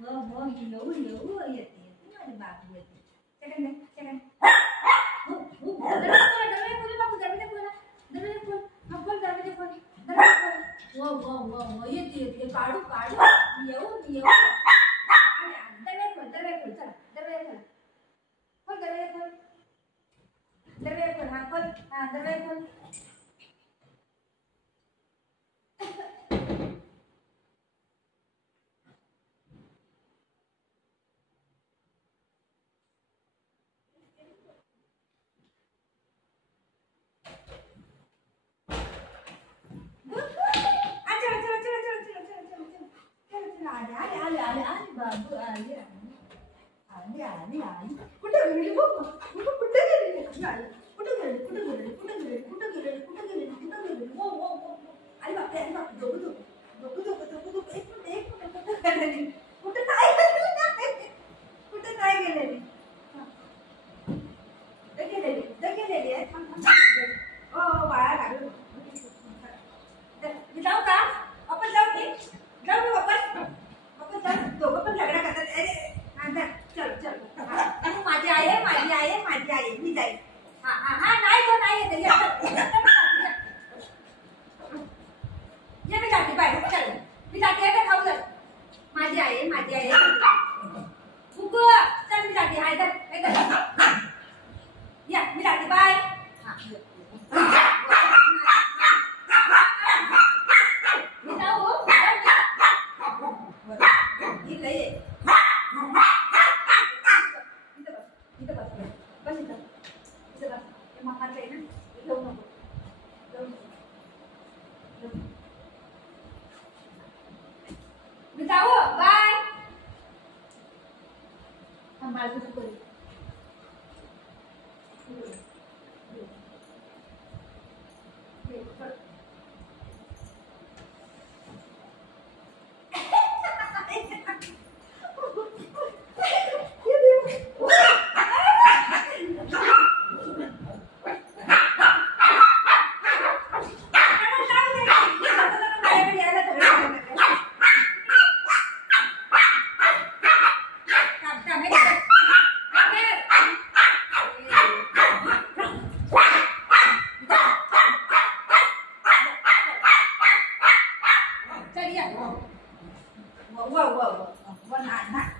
हो येऊ येऊ येते येते माझी बाबू येते सेकंड सेकंड हो हो दरवाजा खोल बाबू दरवाजा खोल खोल दरवाजा खोल वो येते येते काढू काढू येऊ येऊ दरवाजा खोल चला दरवाजा खोल दरवाजा खोल दरवाजा खोल हाँ खोल हाँ दरवाजा खोल आले बाबू आले आले आले आले कुठे गेली बाबू कुठे गेली कुठे गेली कुठे गेली कुठे गेली कुठे गेली कुठे गेली कुठे गेली वो अरे बाप दोघं एक मिनिट कुठे गेलेली कुठे नाही गेलेली गेलेली आहे ओ बाळा लागलं मी जाऊ का आपण जाऊ की जाऊ वापस दोघं पण झगडा करतात अरे हा चल चल माझी आहे मी जाईल हा नाही तो नाही येते ये मी जाते बाय चल मी जाते आता खाऊ चल माझी आहे कुकू चल मी जाते हाय तर या मी जाते बाय जाओ बाय हम बाल को करें Wow.